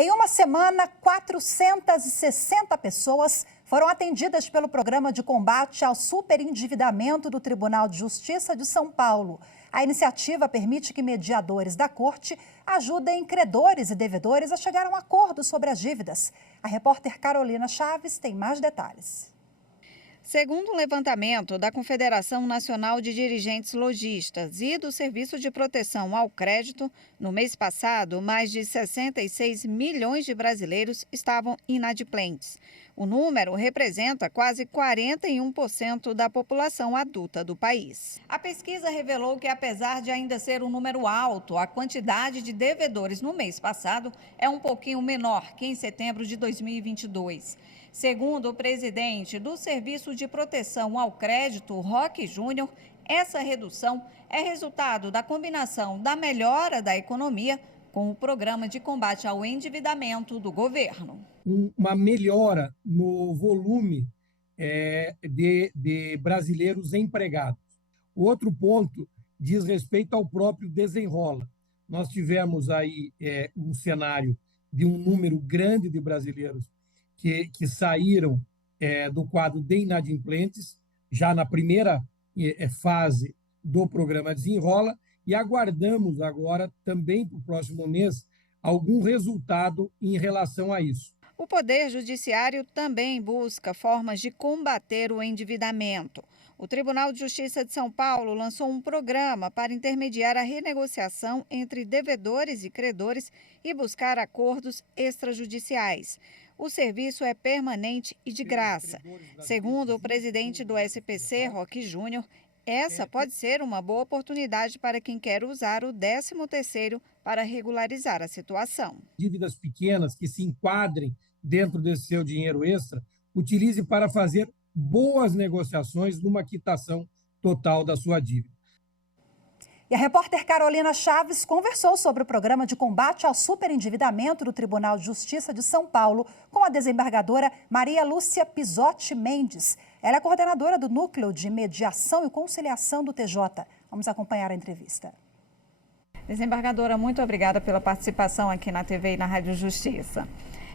Em uma semana, 460 pessoas foram atendidas pelo Programa de Combate ao Superendividamento do Tribunal de Justiça de São Paulo. A iniciativa permite que mediadores da Corte ajudem credores e devedores a chegar a um acordo sobre as dívidas. A repórter Carolina Chaves tem mais detalhes. Segundo um levantamento da Confederação Nacional de Dirigentes Lojistas e do Serviço de Proteção ao Crédito, no mês passado, mais de 66 milhões de brasileiros estavam inadimplentes. O número representa quase 41% da população adulta do país. A pesquisa revelou que, apesar de ainda ser um número alto, a quantidade de devedores no mês passado é um pouquinho menor que em setembro de 2022. Segundo o presidente do Serviço de Proteção ao Crédito, Roque Júnior, essa redução é resultado da combinação da melhora da economia com o Programa de Combate ao Endividamento do governo. Uma melhora no volume de brasileiros empregados. O outro ponto diz respeito ao próprio desenrola. Nós tivemos aí um cenário de um número grande de brasileiros que saíram do quadro de inadimplentes, já na primeira fase do programa Desenrola, e aguardamos agora, também para o próximo mês, algum resultado em relação a isso. O Poder Judiciário também busca formas de combater o endividamento. O Tribunal de Justiça de São Paulo lançou um programa para intermediar a renegociação entre devedores e credores e buscar acordos extrajudiciais. O serviço é permanente e de graça. Segundo o presidente do SPC, Roque Júnior, essa pode ser uma boa oportunidade para quem quer usar o 13º para regularizar a situação. Dívidas pequenas que se enquadrem dentro desse seu dinheiro extra, utilize para fazer boas negociações numa quitação total da sua dívida. E a repórter Carolina Chaves conversou sobre o Programa de Combate ao Superendividamento do Tribunal de Justiça de São Paulo com a desembargadora Maria Lúcia Pisotti Mendes. Ela é coordenadora do Núcleo de Mediação e Conciliação do TJ. Vamos acompanhar a entrevista. Desembargadora, muito obrigada pela participação aqui na TV e na Rádio Justiça.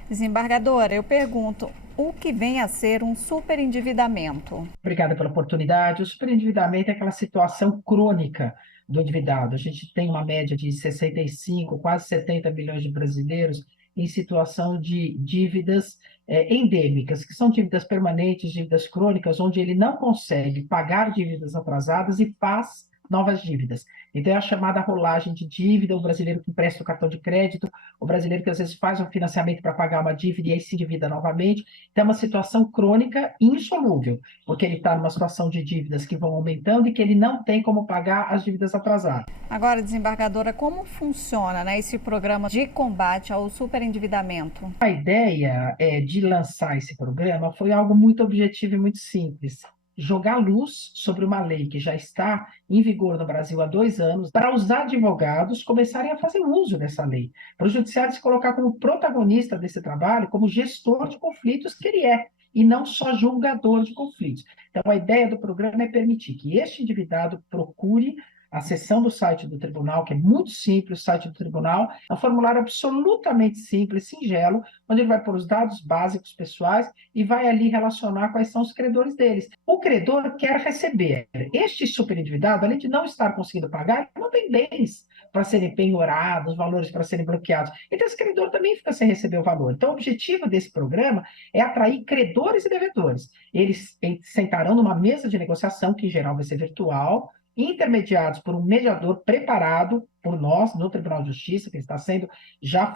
Desembargadora, eu pergunto, o que vem a ser um superendividamento? Obrigada pela oportunidade. O superendividamento é aquela situação crônica do endividado. A gente tem uma média de 65, quase 70 milhões de brasileiros em situação de dívidas endêmicas, que são dívidas permanentes, dívidas crônicas, onde ele não consegue pagar dívidas atrasadas e faz novas dívidas. Então, é a chamada rolagem de dívida, o brasileiro que empresta o cartão de crédito, o brasileiro que às vezes faz um financiamento para pagar uma dívida e aí se endivida novamente. Então, é uma situação crônica e insolúvel, porque ele está numa situação de dívidas que vão aumentando e que ele não tem como pagar as dívidas atrasadas. Agora, desembargadora, como funciona, esse programa de combate ao superendividamento? A ideia de lançar esse programa foi algo muito objetivo e muito simples. Jogar luz sobre uma lei que já está em vigor no Brasil há 2 anos, para os advogados começarem a fazer uso dessa lei, para o judiciário se colocar como protagonista desse trabalho, como gestor de conflitos que ele é, e não só julgador de conflitos. Então, a ideia do programa é permitir que este endividado procure a seção do site do tribunal, que é muito simples, o site do tribunal, é um formulário absolutamente simples, singelo, onde ele vai pôr os dados básicos pessoais e vai ali relacionar quais são os credores deles. O credor quer receber. Este superendividado, além de não estar conseguindo pagar, não tem bens para serem penhorados, valores para serem bloqueados. Então, esse credor também fica sem receber o valor. Então, o objetivo desse programa é atrair credores e devedores. Eles sentarão numa mesa de negociação, que em geral vai ser virtual, intermediados por um mediador preparado por nós no Tribunal de Justiça, que está sendo, já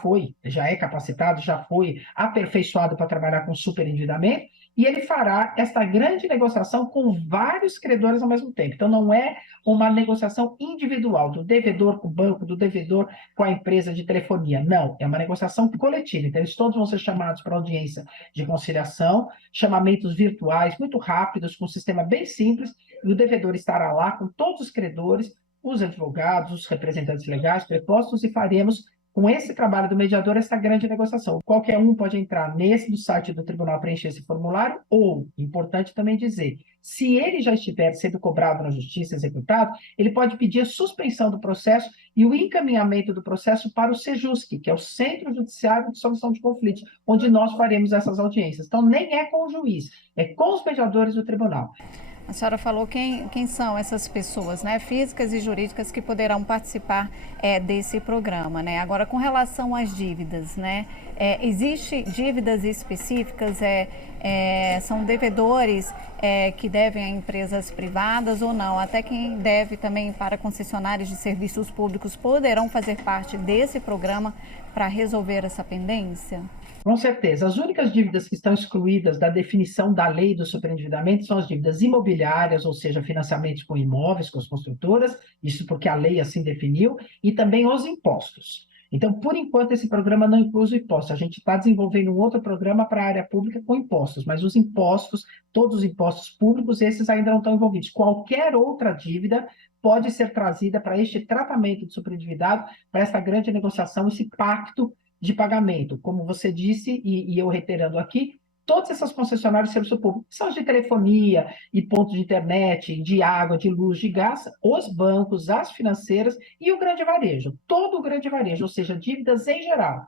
é capacitado, já foi aperfeiçoado para trabalhar com superendividamento, e ele fará esta grande negociação com vários credores ao mesmo tempo. Então, não é uma negociação individual do devedor com o banco, do devedor com a empresa de telefonia. Não, é uma negociação coletiva. Então, eles todos vão ser chamados para audiência de conciliação, chamamentos virtuais muito rápidos, com um sistema bem simples, e o devedor estará lá com todos os credores, os advogados, os representantes legais, prepostos, e faremos com esse trabalho do mediador, essa grande negociação. Qualquer um pode entrar no site do tribunal preencher esse formulário, ou, importante também dizer, se ele já estiver sendo cobrado na justiça, executado, ele pode pedir a suspensão do processo e o encaminhamento do processo para o SEJUSC, que é o Centro Judiciário de Solução de Conflitos, onde nós faremos essas audiências. Então, nem é com o juiz, é com os mediadores do tribunal. A senhora falou quem são essas pessoas, né, físicas e jurídicas que poderão participar desse programa, né? Agora, com relação às dívidas, né, existe dívidas específicas, são devedores que devem a empresas privadas ou não? Até quem deve também para concessionários de serviços públicos poderão fazer parte desse programa para resolver essa pendência? Com certeza. As únicas dívidas que estão excluídas da definição da lei do superendividamento são as dívidas imobiliárias, ou seja, financiamentos com imóveis, com as construtoras, isso porque a lei assim definiu, e também os impostos. Então, por enquanto, esse programa não inclui os impostos. A gente está desenvolvendo um outro programa para a área pública com impostos, mas os impostos, todos os impostos públicos, esses ainda não estão envolvidos. Qualquer outra dívida pode ser trazida para este tratamento de superendividado, para essa grande negociação, esse pacto de pagamento. Como você disse, e eu reiterando aqui, todas essas concessionárias de serviço público, são de telefonia e pontos de internet, de água, de luz, de gás, os bancos, as financeiras e o grande varejo, todo o grande varejo, ou seja, dívidas em geral.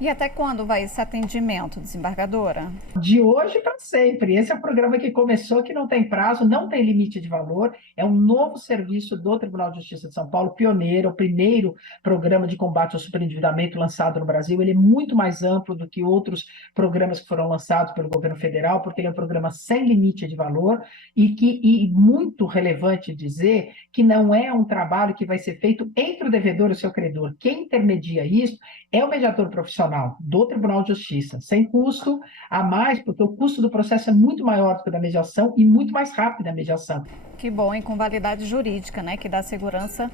E até quando vai esse atendimento, desembargadora? De hoje para sempre. Esse é um programa que começou, que não tem prazo, não tem limite de valor, é um novo serviço do Tribunal de Justiça de São Paulo, pioneiro, o primeiro programa de combate ao superendividamento lançado no Brasil. Ele é muito mais amplo do que outros programas que foram lançados pelo governo federal, porque ele é um programa sem limite de valor e muito relevante dizer que não é um trabalho que vai ser feito entre o devedor e o seu credor. Quem intermedia isso é o mediador profissional do Tribunal de Justiça, sem custo a mais, porque o custo do processo é muito maior do que o da mediação e muito mais rápido a mediação. Que bom, e com validade jurídica, né, que dá segurança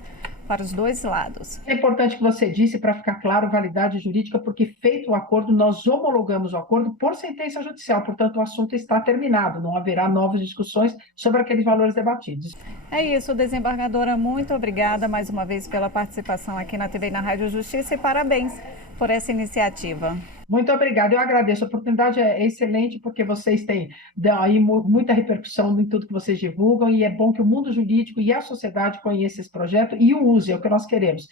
para os dois lados. É importante que você disse, para ficar claro, validade jurídica, porque feito o acordo, nós homologamos o acordo por sentença judicial, portanto o assunto está terminado, não haverá novas discussões sobre aqueles valores debatidos. É isso, desembargadora, muito obrigada mais uma vez pela participação aqui na TV e na Rádio Justiça e parabéns por essa iniciativa. Muito obrigada, eu agradeço. A oportunidade é excelente porque vocês têm aí muita repercussão em tudo que vocês divulgam e é bom que o mundo jurídico e a sociedade conheçam esse projeto e o use, é o que nós queremos.